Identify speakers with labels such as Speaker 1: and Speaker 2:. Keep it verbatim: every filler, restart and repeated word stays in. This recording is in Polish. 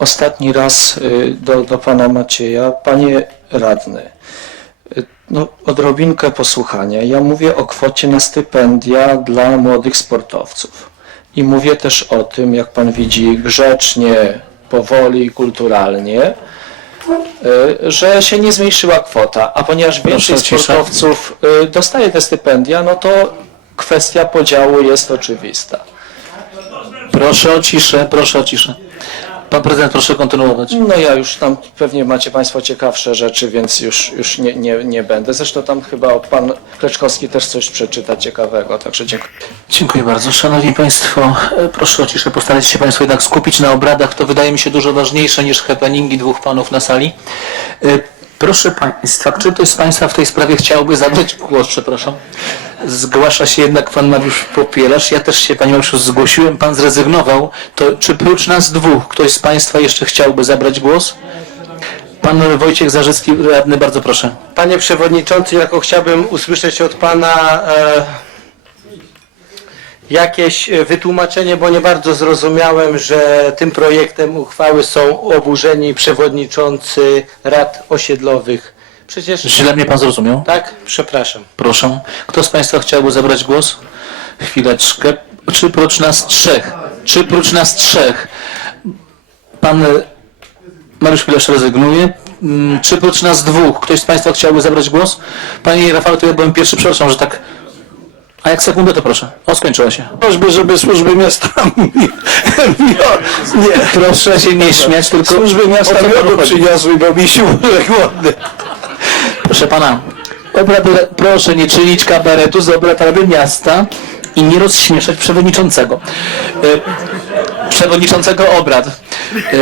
Speaker 1: ostatni raz do, do pana Macieja. Panie radny, no, odrobinkę posłuchania. Ja mówię o kwocie na stypendia dla młodych sportowców. I mówię też o tym, jak pan widzi, grzecznie, powoli, kulturalnie, że się nie zmniejszyła kwota, a ponieważ więcej sportowców dostaje te stypendia, no to kwestia podziału jest oczywista.
Speaker 2: Proszę o ciszę, proszę o ciszę. Pan prezydent, proszę kontynuować.
Speaker 1: No ja już tam pewnie macie państwo ciekawsze rzeczy, więc już, już nie, nie, nie będę. Zresztą tam chyba pan Kleczkowski też coś przeczyta ciekawego, także dziękuję.
Speaker 2: Dziękuję bardzo. Szanowni Państwo, proszę o ciszę, postarajcie się Państwo jednak skupić na obradach. To wydaje mi się dużo ważniejsze niż happeningi dwóch panów na sali. Proszę Państwa, czy ktoś z Państwa w tej sprawie chciałby zabrać głos? Przepraszam. Zgłasza się jednak Pan Mariusz Popielarz. Ja też się, Panie Mariuszu, zgłosiłem. Pan zrezygnował. To czy prócz nas dwóch ktoś z Państwa jeszcze chciałby zabrać głos? Pan Wojciech Zarzycki, radny, bardzo proszę.
Speaker 3: Panie Przewodniczący, jako chciałbym usłyszeć od Pana e, jakieś wytłumaczenie, bo nie bardzo zrozumiałem, że tym projektem uchwały są oburzeni przewodniczący rad osiedlowych. Przecież...
Speaker 2: Źle mnie Pan zrozumiał?
Speaker 3: Tak? Przepraszam.
Speaker 2: Proszę. Kto z Państwa chciałby zabrać głos? Chwileczkę. Czy prócz nas trzech? Czy prócz nas trzech? Pan Mariusz Popielarz rezygnuje. Czy prócz nas dwóch? Ktoś z Państwa chciałby zabrać głos? Panie Rafale, to ja byłem pierwszy, przepraszam, że tak... A jak sekundę, to proszę. O, skończyła się.
Speaker 4: Prośby, żeby służby miasta
Speaker 2: Nie, proszę się nie śmiać, tylko...
Speaker 4: służby miasta miodu przyniosły, bo mi się głodny.
Speaker 2: Proszę pana, obrady, proszę nie czynić kabaretu z obrad Rady Miasta i nie rozśmieszać przewodniczącego. E, Przewodniczącego obrad.